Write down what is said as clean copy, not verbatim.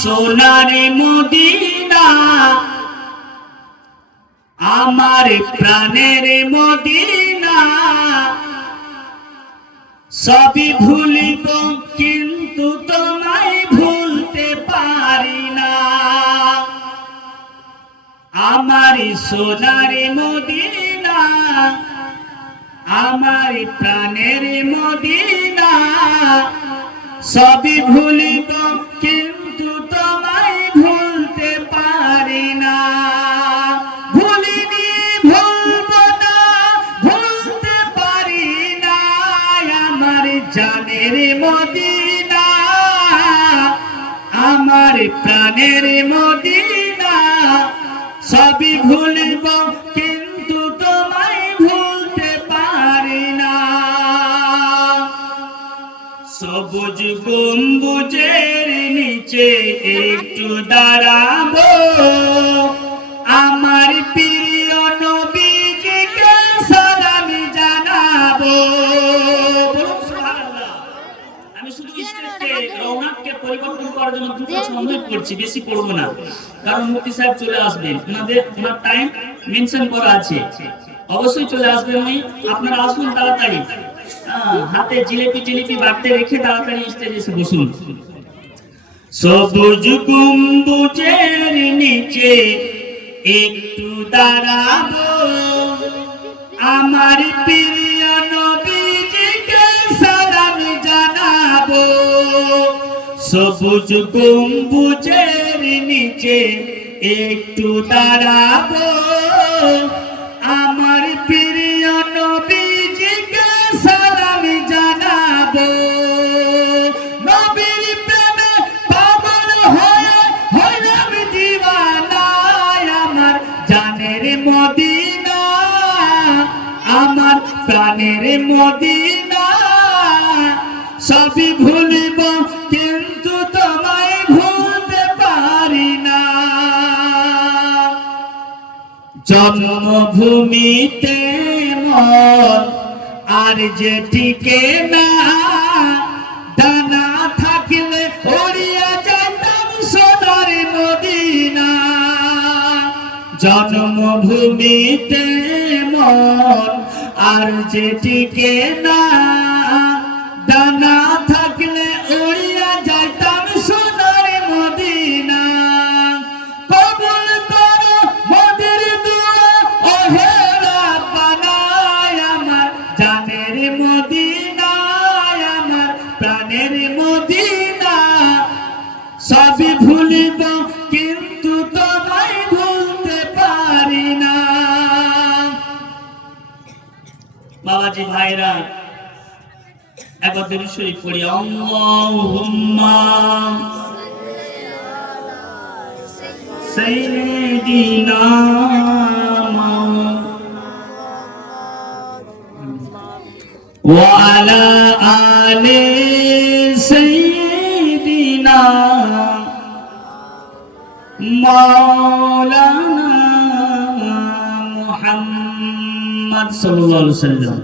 সোনার মদিনা, আমার প্রাণের মদিনা। সবই ভুলিব কিন্তু তোমায় ভুলতে পারি না। আমার সোনার মদিনা, আমার প্রাণের মদিনা। সবই ভুলিব কিন্তু তোমায় ভুলতে পারি না। ভুলিনি, ভুলব না, ভুলতে পারি না। আমার জানের মদিনা, আমার প্রাণের মদিনা। সবই ভুলিব কিন্তু তোমায় ভুলতে পারি না। সবুজ গম্বুজের নিচে একটু দাঁড়াবো, আমার প্রিয় নবীজিকে সালাম জানাবো। আমি শুধু স্টেজে রৌনককে পরিবর্তন করার জন্য দুটো ছন্দ পড়ছি, বেশি পড়বো না, কারণ মুফতি সাহেব চলে আসবেন, ওনার টাইম মেনশন করা আছে, অবশ্যই চলে আসবেন। আপনারা আসুন তাড়াতাড়ি, হাতে জিলিপি বাড়তে রেখে তাড়াতাড়ি স্টেজে এসে বসুন। সবুজ গম্বুজের নিচে একটু দাঁড়াবো, আমার প্রিয় নবীজিকে সালাম জানাবো। সবুজ গম্বুজের নিচে একটু দাঁড়াবো, আমার প্রিয় নবীজিকে সালাম জানাবো। নবীর প্রেমে পাগল হয়ে হলাম দিওয়ানা, আমার জানের মদিনা, আমার প্রাণের মদিনা। সবই ভুলিব কিন্তু তোমায় ভুলতে পারি না। জন্মভূমিতে মন আর যে টিকে না, ডানা থাকলে উড়িয়া যেতাম সোনার মদিনা। জন্মভূমিতে মন আর যে টিকে না, ডানা থাকলে উড়িয়া যেতাম সোনার মদিনা। কবুল করো মোদের দোয়া ও হে রাব্বানা, আমার জানের মদিনা, আমার প্রাণের মদিনা। সবই ভুলিব কিন্তু তোমায় ভুলতে পারি না। বাবাজি ভাইরা, একবার দরুদ শরীফ পড়ি। আল্লাহুম্মা সাইয়্যিদিনা ওয়া আলা আলি সাইয়্যিদিনা মাওলানা মুহাম্মদ সাল্লাল্লাহু আলাইহি ওয়াসাল্লাম।